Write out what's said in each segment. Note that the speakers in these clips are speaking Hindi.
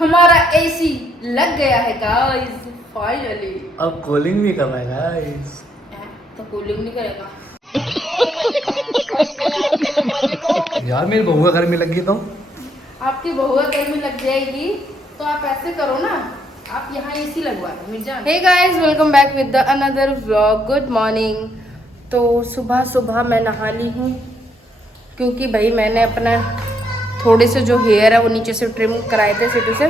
हमारा एसी लग गया है गाइस फाइनली। अब कूलिंग भी कर रहा है गाइस। तो कूलिंग नहीं करेगा यार मेरी बहू को गर्मी लगी तो आपकी बहू गर्मी लग जाएगी तो आप ऐसे करो ना, आप यहाँ एसी लगवा दो मिर्जान। Hey guys welcome back with the another vlog. Good morning. तो सुबह सुबह मैं नहा ली हूँ क्योंकि भाई मैंने अपना थोड़े से जो हेयर है वो नीचे से ट्रिम कराए थे सिटी से,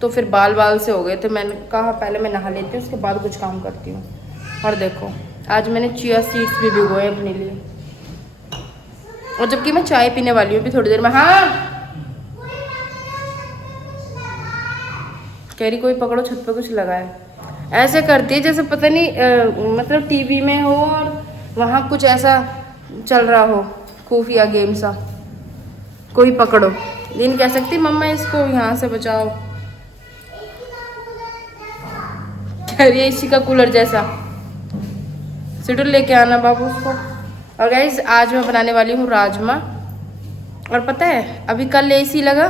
तो फिर बाल बाल से हो गए थे। मैंने कहा पहले मैं नहा लेती हूँ उसके बाद कुछ काम करती हूँ। और देखो आज मैंने चिया सीड्स भी भिगोए अपने लिए, और जबकि मैं चाय पीने वाली हूँ अभी थोड़ी देर में। हाँ कह रही कोई पकड़ो छत पे कुछ लगा है। ऐसे करती है जैसे पता नहीं मतलब टीवी में हो और वहाँ कुछ ऐसा चल रहा हो खुफिया गेम सा। कोई पकड़ो नहीं कह सकती मम्मा इसको यहाँ से बचाओ। कह रही है इसी का कूलर जैसा। सिटू लेके आना बाबू उसको। और गाइस आज मैं बनाने वाली हूँ राजमा। और पता है अभी कल एसी लगा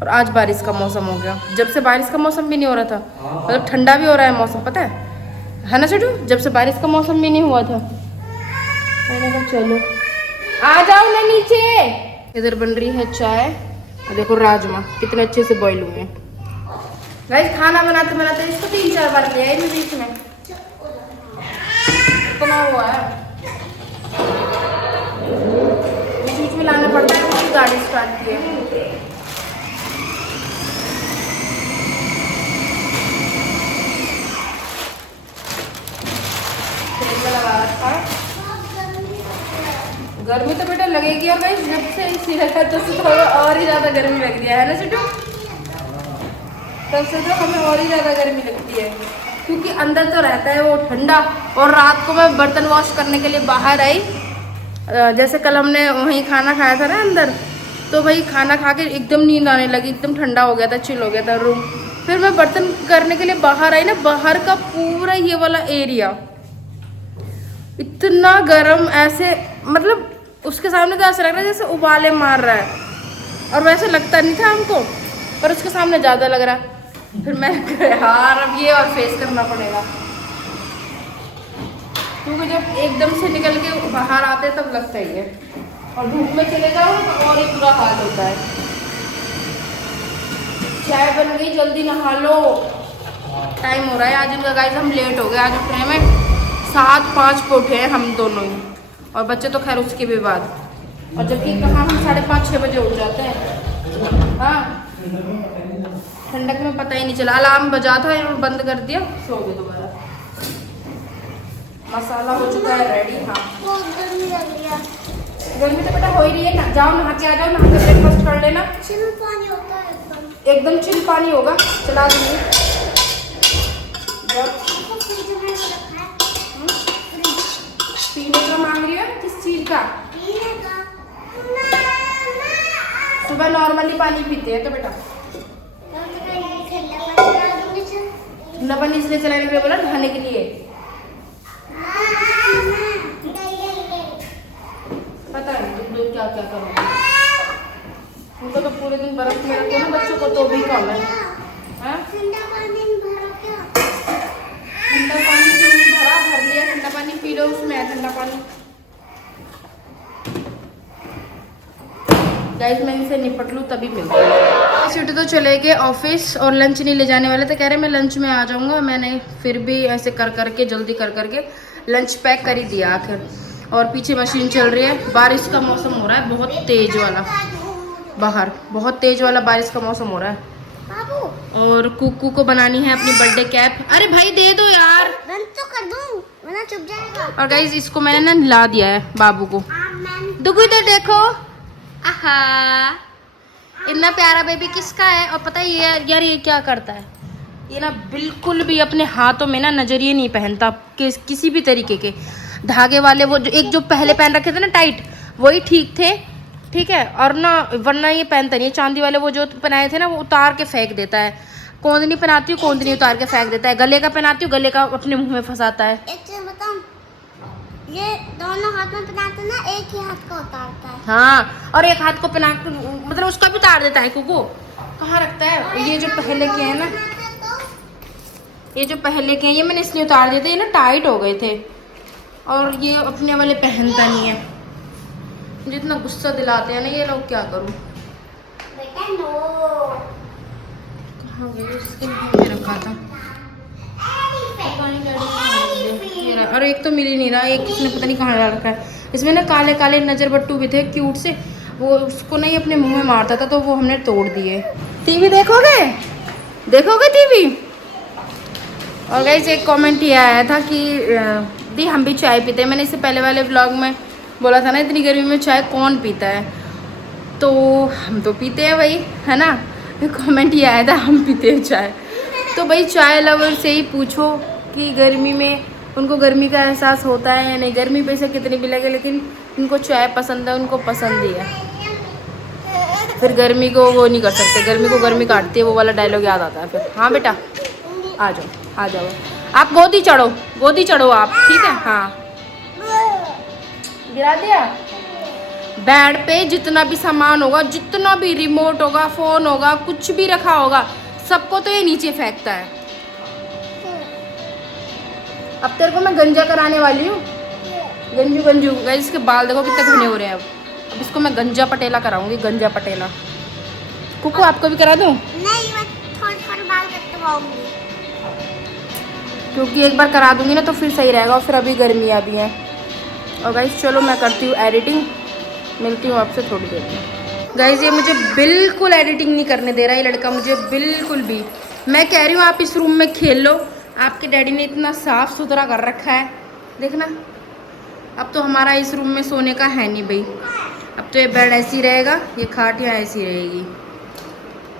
और आज बारिश का मौसम हो गया। जब से बारिश का मौसम भी नहीं हो रहा था, मतलब ठंडा भी हो रहा है मौसम, पता है ना सिटू? जब से बारिश का मौसम भी नहीं हुआ था मैंने कहा चलो आ जाओ ना नीचे। इधर बन रही है चाय और देखो राजमा कितने अच्छे से बॉईल हुए हैं। गाइस खाना बनाते बनाते इसको 3-4 बार ले आई मैं बीच में, इतना हुआ है। बीच में लाना पड़ता है उसकी गाड़ी स्टार्ट की है। तेल में लगा रखा है। गर्मी तो बेटा लगेगी। और भाई जब से इसी लगा तो थोड़ा और ही ज्यादा गर्मी लग रही है ना सिटू? तब से तो हमें और ही ज्यादा गर्मी लगती है क्योंकि अंदर तो रहता है वो ठंडा। और रात को मैं बर्तन वॉश करने के लिए बाहर आई, जैसे कल हमने वहीं खाना खाया था ना अंदर, तो भाई खाना खा के एकदम नींद आने लगी, एकदम ठंडा हो गया था, चिल हो गया था रूम। फिर मैं बर्तन करने के लिए बाहर आई ना, बाहर का पूरा ये वाला एरिया इतना गर्म, ऐसे मतलब उसके सामने तो ऐसा लग रहा है जैसे उबाले मार रहा है। और वैसे लगता नहीं था हमको, पर उसके सामने ज़्यादा लग रहा है। फिर मैं यार अब ये और फेस करना पड़ेगा क्योंकि जब एकदम से निकल के बाहर आते तब लगता ही है, और धूप में चले जाओ तो और ही बुरा हाल होता है। चाय बन गई, जल्दी नहा लो, टाइम हो रहा है। आज इनका गाइस हम लेट हो गए, आज उठने में 7-5 पे उठे हैं हम दोनों ही, और बच्चे तो खैर उसके भी बाद। और जबकि कहाँ हम 5:30-6 बजे उठ जाते हैं। हाँ ठंडक में पता ही नहीं चला, अलार्म बजा था बंद कर दिया, सो गए दोबारा। मसाला हो चुका है रेडी। हाँ गर्मी तो बेटा हो ही रही है ना, जाओ नहा के आ जाओ, नहा के ब्रेकफास्ट कर लेना। चिल पानी होता है एकदम चिल पानी होगा, चला देंगे। पीने का मांग रही है? किस चीज का? सुबह नॉर्मली पानी पीते हैं तो बेटा ठंडा पानी इसलिए चलाने के लिए बोला, नहाने के लिए। पता नहीं तुम लोग क्या क्या करोगे। उनको तो पूरे दिन बर्फ में रखो ना बच्चों को, तो भी कम है। ठंडा पानी क्यों नहीं भरा? भर लिया, ठंडा पानी पी लो, उसमें है ठंडा पानी। गाइस मैं इनसे निपट लूँ तभी मिलती है। छोटे तो चले गए ऑफिस और लंच नहीं ले जाने वाले थे, कह रहे मैं लंच में आ जाऊँगा। मैंने फिर भी ऐसे कर करके जल्दी कर करके लंच पैक कर ही दिया आखिर। और पीछे मशीन चल रही है, बारिश का मौसम हो रहा है बहुत तेज वाला, बाहर बहुत तेज वाला बारिश का मौसम हो रहा है। और कुकू को बनानी है अपनी बर्थडे कैप। अरे भाई दे दो यार, बंद तो कर दूं वरना चुप जाएगा। और गाइस इसको मैंने ना ला दिया है बाबू को। दुगु इधर देखो, आहा इतना प्यारा बेबी किसका है? और पता है ये यार ये क्या करता है, ये ना बिल्कुल भी अपने हाथों में ना नजरिए नहीं पहनता किसी भी तरीके के। धागे वाले वो जो एक जो पहले पहन रखे थे ना टाइट, वही ठीक थे, ठीक है। और ना वरना ये पहनता नहीं। चांदी वाले वो जो पहनाए थे ना वो उतार के फेंक देता है। कोंदनी पहनाती हूँ, कोंदनी उतार के फेंक देता है। गले का पहनाती हूँ, गले का अपने मुंह में फंसाता है। एक चीज बताऊं, ये दोनों हाथ में पहनाते ना, एक ही हाथ का उतारता है। हाँ और एक हाथ को पहना मतलब उसका भी उतार देता है कुकू। कहाँ रखता है? ये जो पहले के हैं ना, ये जो पहले के हैं ये मैंने इसलिए उतार दिए थे, ये ना टाइट हो गए थे और ये अपने वाले पहनता नहीं है। जितना गुस्सा दिलाते हैं ना ये लोग, क्या करूँ। बेटा नो। कहाँ गई? इसके में रखा था। पता नहीं डैडी ने। और एक तो मिल ही नहीं रहा, एक इसने पता नहीं कहाँ डाल रखा है। इसमें ना काले काले नजर बट्टू भी थे क्यूट से, वो उसको नहीं अपने मुंह में मारता था तो वो हमने तोड़ दिए। टीवी देखोगे? देखोगे टीवी? और गाइस एक कमेंट ये आया था कि दी हम भी चाय पीते हैं। मैंने इससे पहले वाले व्लॉग में बोला था ना इतनी गर्मी में चाय कौन पीता है, तो हम तो पीते हैं भाई, है ना। कमेंट ये आया था हम पीते हैं चाय, तो भाई चाय लवर से ही पूछो कि गर्मी में उनको गर्मी का एहसास होता है या नहीं। गर्मी पैसे कितनी भी लगे लेकिन उनको चाय पसंद है, उनको पसंद ही है। फिर गर्मी को वो नहीं कर सकते, गर्मी को गर्मी काटती है, वो वाला डायलॉग याद आता है फिर। हाँ बेटा आ जाओ आ जाओ, आप गोदी चढ़ो आप, ठीक है। हाँ गिरा दिया। बेड पे जितना भी सामान होगा, जितना भी रिमोट होगा, फोन होगा, कुछ भी रखा होगा, सबको तो ये नीचे फेंकता है। अब तेरे को मैं गंजा कराने वाली हूँ, गंजू गाइस। इसके बाल देखो कितने घने हो रहे हैं। अब इसको मैं गंजा पटेला कराऊंगी, गंजा पटेला। कुकू आपको भी करा दूँ? नहीं, मैं थोड़ी बाल कटवाऊंगी। क्योंकि एक बार करा दूंगी ना तो फिर सही रहेगा, और फिर अभी गर्मियाँ भी हैं। और गाइस चलो मैं करती हूँ एडिटिंग, मिलती हूँ आपसे थोड़ी देर में। गाइस ये मुझे बिल्कुल एडिटिंग नहीं करने दे रहा है ये लड़का, मुझे बिल्कुल भी। मैं कह रही हूँ आप इस रूम में खेल लो, आपके डैडी ने इतना साफ़ सुथरा कर रखा है, देखना। अब तो हमारा इस रूम में सोने का है नहीं भाई, अब तो ये बेड ऐसी रहेगा, ये खाट यहाँ ऐसी रहेगी।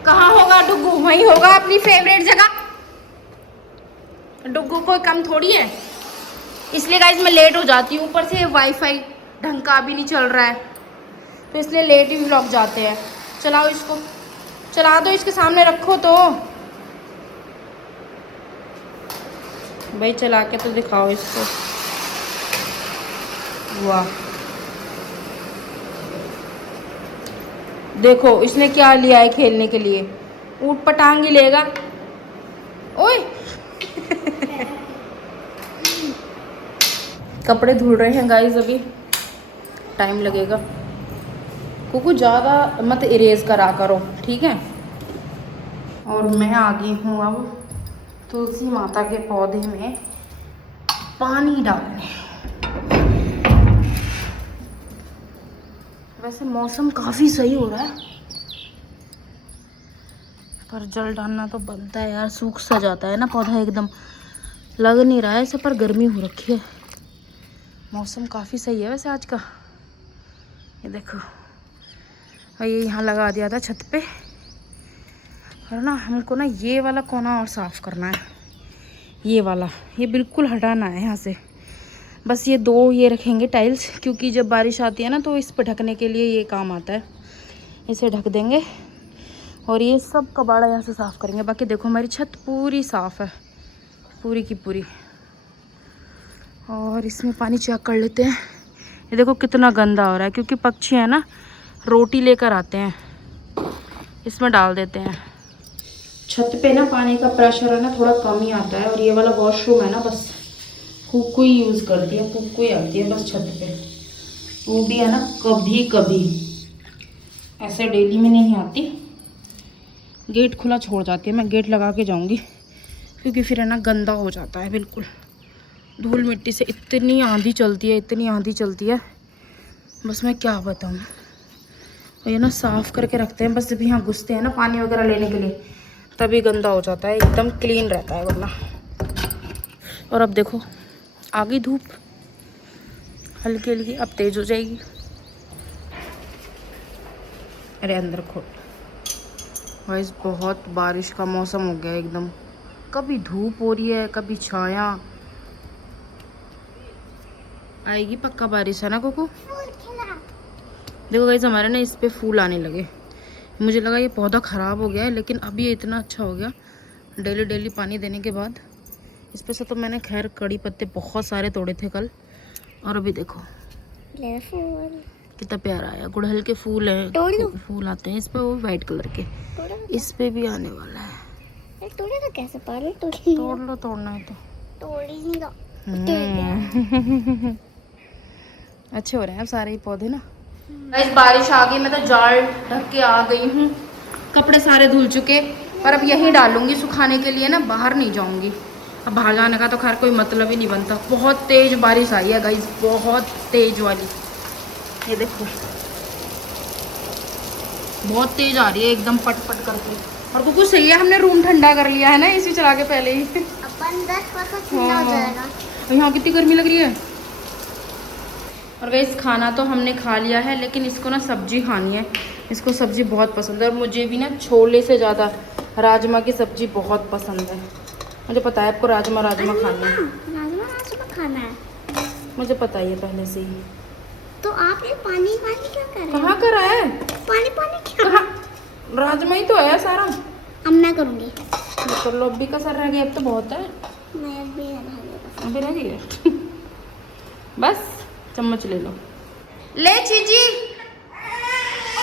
कहाँ होगा डुग्गू? वहीं होगा अपनी फेवरेट जगह। डुग्गू कोई कम थोड़ी है, इसलिए गाइज मैं लेट हो जाती हूँ। ऊपर से वाईफाई ढंग का भी नहीं चल रहा है, तो इसलिए लेट ही व्लॉग जाते हैं। चलाओ इसको, चला दो, इसके सामने रखो तो भाई, चला के तो दिखाओ इसको। वाह देखो इसने क्या लिया है खेलने के लिए, ऊट पटांग ही लेगा। ओए कपड़े धुल रहे हैं गाइस, अभी टाइम लगेगा। कुकू ज़्यादा मत इरेज करा करो, ठीक है। और मैं आ गई हूँ अब तुलसी माता के पौधे में पानी डालने। वैसे मौसम काफ़ी सही हो रहा है, पर जल डालना तो बनता है यार, सूख सा जाता है ना पौधा, एकदम लग नहीं रहा है इसे, पर गर्मी हो रखी है। मौसम काफ़ी सही है वैसे आज का, ये देखो। और ये यहाँ लगा दिया था छत पे, और ना हमको ना ये वाला कोना और साफ़ करना है, ये वाला, ये बिल्कुल हटाना है यहाँ से। बस ये दो ये रखेंगे टाइल्स, क्योंकि जब बारिश आती है ना तो इस पे ढकने के लिए ये काम आता है, इसे ढक देंगे। और ये सब कबाड़ा यहाँ से साफ़ करेंगे। बाकी देखो हमारी छत पूरी साफ़ है, पूरी की पूरी। और इसमें पानी चेक कर लेते हैं। ये देखो कितना गंदा हो रहा है, क्योंकि पक्षी है ना रोटी लेकर आते हैं, इसमें डाल देते हैं। छत पे ना पानी का प्रेशर है ना थोड़ा कम ही आता है। और ये वाला वॉशरूम है ना बस कुकू ही यूज़ करती है, कुकू ही आती है बस छत पे, वो भी है ना कभी कभी, ऐसे डेली में नहीं आती। गेट खुला छोड़ जाती है, मैं गेट लगा के जाऊंगी, क्योंकि फिर है ना गंदा हो जाता है बिल्कुल। धूल मिट्टी से इतनी आंधी चलती है, इतनी आंधी चलती है, बस मैं क्या बताऊँ। और ये ना साफ़ करके रखते हैं, बस जब यहाँ घुसते हैं ना पानी वगैरह लेने के लिए तभी गंदा हो जाता है, एकदम क्लीन रहता है वरना। और अब देखो आ गई धूप हल्की हल्की, अब तेज़ हो जाएगी। अरे अंदर खोल। गाइस बहुत बारिश का मौसम हो गया एकदम, कभी धूप हो रही है कभी छाया। आएगी पक्का बारिश, है ना कोको? देखो गाइस हमारे ना इस पे फूल आने लगे। मुझे लगा ये पौधा ख़राब हो गया है, लेकिन अभी ये इतना अच्छा हो गया डेली डेली पानी देने के बाद। इस पे से तो मैंने खैर कड़ी पत्ते बहुत सारे तोड़े थे कल, और अभी देखो फूल। कितना प्यारा आया। गुड़हल के फूल है, तोड़ दो। फूल आते हैं इस पे, वो वाइट कलर के। इस पे भी आने वाला है। तोड़े तो कैसे पहले तोड़ी तोड़ लो, तोड़ना है तो। तोड़ी नहीं दो। अच्छे हो रहे हैं अब सारे ही पौधे ना। इस बारिश आ गई, मैं तो जाल ढक के आ गई हूँ। कपड़े सारे धुल चुके, पर अब यहीं डालूंगी सुखाने के लिए ना, बाहर नहीं जाऊंगी। अब बाहर जाने का तो खैर कोई मतलब ही नहीं बनता। बहुत तेज बारिश आई है गाइस, बहुत तेज वाली। ये देखो बहुत तेज आ रही है एकदम पट पट करके। और कुछ सही है, हमने रूम ठंडा कर लिया है ना एसी चला के पहले ही। अपन 10% ठंडा हो जाएगा। और यहाँ कितनी गर्मी लग रही है। और गाइस खाना तो हमने खा लिया है, लेकिन इसको ना सब्जी खानी है। इसको सब्जी बहुत पसंद है, और मुझे भी ना छोले से ज़्यादा राजमा की सब्जी बहुत पसंद है। मुझे पता है आपको राजमा खाना है। राजमा खाना है, मुझे पता ही है पहले से ही। तो आप ये पानी पानी क्या कर रहे हैं? कहाँ कर रहा है? पानी पानी क्या? कहाँ? राजमा ही तो है सारा। अब मैं करूँगी। तो लोबी का सर रह गया, अब तो बहुत है। मैं भी लगा अभी रह गई है। बस चम्मच ले लो। ले चीजी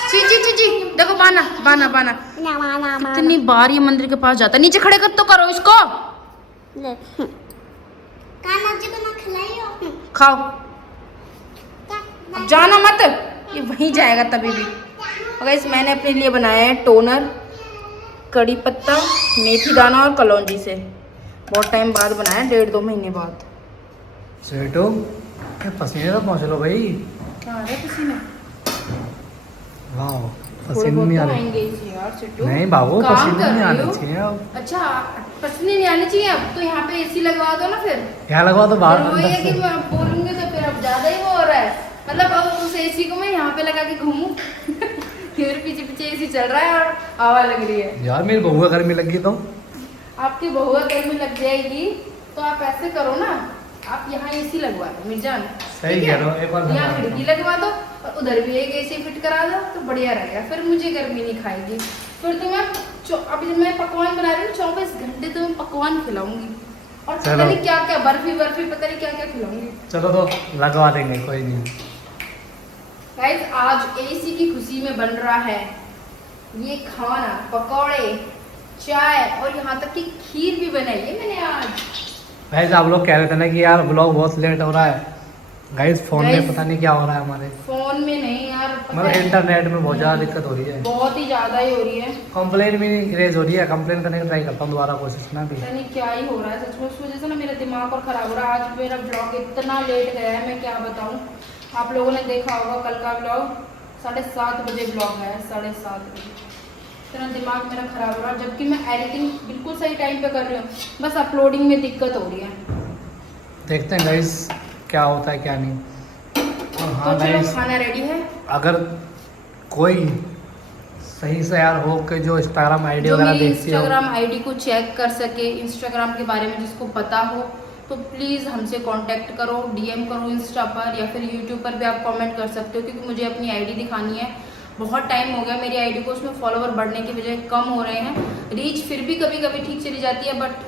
चीजी चीजी, देखो बाना बाना बाना। कितनी बार ये मंदिर के पास जाता है। नीचे खड़े कर तो करो इसको। ले कान्हा जी को ना खिलाइयो। खाओ, अब जाना मत, ये वहीं जाएगा तभी भी। और गाइस मैंने अपने लिए बनाया है टोनर, कड़ी पत्ता, मेथी दाना और कलौंजी से। बहुत टाइम बाद बनाया, 1.5-2 महीने बाद। सेठो पसीने तो पहुँच लो भाई। कहाँ है पसीने? वाह थोड़े पसीने बहुत नहीं तो आ रहे। आएंगे ही यार सिट्टू। नहीं बाबू, काम पसीने कर नहीं रही आने हो। चाहिए अब। अच्छा पसीने नहीं आने चाहिए अब तो यहाँ पे एसी लगवा दो ना फिर। यहाँ लगवा तो बाहर फिर वही है अंदर कि से। मैं बोलूंगी तो फिर अब ज्यादा ही वो हो रहा है। मतलब अब उस एसी को मैं यहाँ पे लगा के घूमूं। फिर पीछे पीछे एसी चल रहा है और हवा लग रही है। यार मेरी बहू का गर्मी लगी तो। आपकी बहू गर्मी लग जाएगी तो आप ऐसे करो ना, आप यहाँ एसी लगवा दो मिर्जान। सही कह रहे हो, एक बार यहाँ बनवा खिड़की दो। लगवा दो और उधर भी एक एसी फिट करा दो तो बढ़िया रहेगा। फिर मुझे गर्मी नहीं खाएगी। फिर तो मैं अभी जब मैं पकवान बना रही हूँ 24 घंटे तो मैं पकवान खिलाऊंगी। और पता चलो। नहीं क्या क्या बर्फी बर्फी पता नहीं क्या क्या खिलाऊंगी। चलो तो लगवा देंगे, कोई नहीं। गाइस आज एसी की खुशी में बन रहा है ये खाना, पकौड़े, चाय और यहाँ तक कि खीर भी बनाई है मैंने आज। गाइस आप लोग कह रहे थे ना कि यार ब्लॉग बहुत लेट हो रहा है। गाइस फोन में Guys, पता नहीं क्या हो रहा है हमारे, फोन में नहीं यार, पता मतलब है, इंटरनेट में बहुत ज़्यादा दिक्कत हो रही है। बहुत ही ज्यादा ही हो रही है। कंप्लेन भी रेज हो रही है, कंप्लेन करने की ट्राई करता हूँ दोबारा कोशिश ना भी। पता नहीं क्या ही हो रहा है सच में। उस वजह से ना मेरा दिमाग और खराब हो रहा है। आज मेरा ब्लॉग इतना लेट गया है, मैं क्या बताऊँ। आप लोगों ने देखा होगा कल का ब्लॉग 7:30 बजे ब्लॉग है, 7:30 बजे। इतना दिमाग मेरा खराब हो रहा है, जबकि मैं एडिटिंग बिल्कुल सही टाइम पे कर रही हूँ, बस अपलोडिंग में दिक्कत हो रही है। देखते हैं गाइस क्या होता है क्या नहीं। और तो हाँ चलो गाइस, खाना रेडी है। अगर कोई सही से यार हो कि जो इंस्टाग्राम आईडी जो वगैरह मेरी देखती हो, इंस्टाग्राम आईडी को चेक कर सके, इंस्टाग्राम के बारे में जिसको पता हो, तो प्लीज़ हमसे कांटेक्ट करो, डीएम करो इंस्टा पर, या फिर यूट्यूब पर भी आप कमेंट कर सकते हो, क्योंकि मुझे अपनी आईडी दिखानी है। बहुत टाइम हो गया मेरी आईडी को, उसमें फॉलोवर बढ़ने की बजाय कम हो रहे हैं। रीच फिर भी कभी कभी ठीक चली जाती है, बट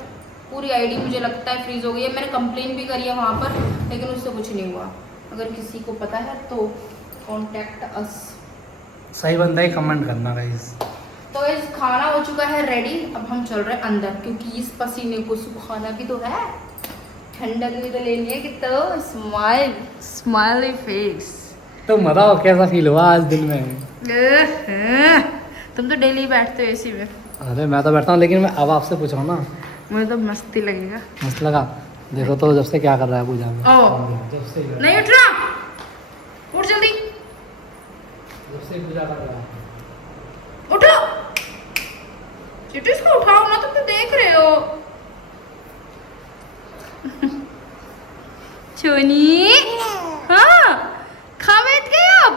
पूरी आईडी मुझे लगता है फ्रीज हो गई है। मैंने कंप्लेन भी करी है वहाँ पर, लेकिन उससे कुछ नहीं हुआ। अगर किसी को पता है तो कॉन्टैक्ट अस। सही बंदा ही कमेंट करना गाइस। तो इस खाना हो चुका है रेडी, अब हम चल रहे हैं अंदर, क्योंकि इस पसीने को सुखाना भी तो है, ठंडक भी तो लेनी है। कि तो स्माइल स्माइली फेस। तो बताओ कैसा फील हुआ आज दिन में? तुम तो डेली बैठते हो एसी में। अरे मैं तो बैठता हूँ, लेकिन मैं अब आपसे पूछा ना, मुझे तो मस्ती लगेगा। मस्त लगा। देखो तो जब से क्या कर रहा है पूजा में। ओ। जब से नहीं उठ रहा, उठ जल्दी जब से पूजा कर रहा है। उठो। चिट्टू इसको उठाओ ना, तुम तो देख रहे हो। छोनी हाँ खावेत गए आप,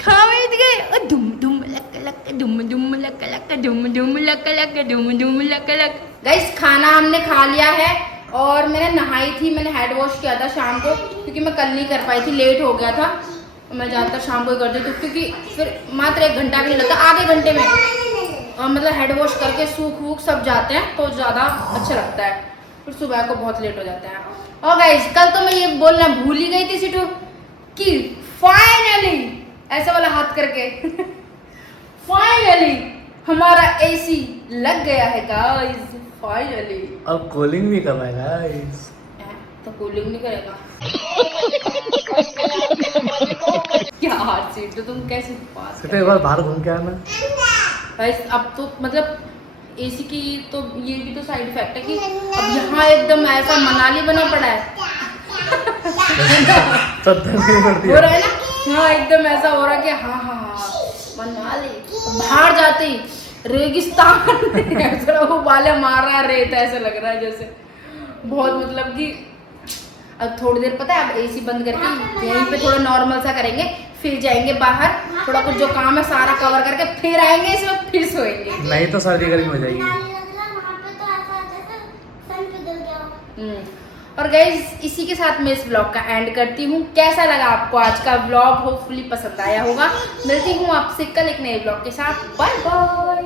खावेत गए। ओ दुम दुम लक लक दुम दुम लक लक दुम दुम लक लक दुम दुम लक लक। गाइस खाना हमने खा लिया है, और मैंने नहाई थी, मैंने हेड वॉश किया था शाम को, क्योंकि मैं कल नहीं कर पाई थी, लेट हो गया था। मैं ज़्यादातर शाम को ही कर देती हूँ, क्योंकि फिर मात्र 1 घंटा भी नहीं लगता, आधे घंटे में मतलब हेड वॉश करके सूख वूख सब जाते हैं तो ज़्यादा अच्छा लगता है। फिर सुबह को बहुत लेट हो जाता है। और गाइस कल तो मैं ये बोलना भूल ही गई थी सिटू कि फाइनली ऐसा वाला हाथ करके फाइनली हमारा एसी लग गया है गाइस, फाइनली। अब कूलिंग भी कर रहा है गाइस। तो कूलिंग नहीं करेगा क्या हाथ सीट, तो तुम कैसे पास तो एक बार बाहर घूम के आना। गाइस अब तो मतलब एसी की तो ये भी तो साइड इफेक्ट है कि अब यहाँ एकदम ऐसा मनाली बना पड़ा है चद्दर नहीं पड़ती हो रहा है ना, हाँ एकदम ऐसा हो रहा है कि हाँ हाँ हाँ मनाली। बाहर जाते ही रेगिस्तान ऐसा वो वाले मार रहा है रेत, ऐसा लग रहा है जैसे बहुत मतलब कि। अब थोड़ी देर पता है अब एसी बंद करके यहीं पे थोड़ा नॉर्मल सा करेंगे, फिर जाएंगे बाहर, थोड़ा कुछ जो काम है सारा कवर करके फिर आएंगे, इस वक्त फिर सोएंगे। नहीं तो सर्दी गर्मी हो जाएगी। वहाँ पे तो ऐसा जैसे सन पिघल गया हो। और गाइज इसी के साथ मैं इस व्लॉग का एंड करती हूँ। कैसा लगा आपको आज का व्लॉग? होपफुली पसंद आया होगा। मिलती हूँ आपसे कल एक नए व्लॉग के साथ। Bye bye.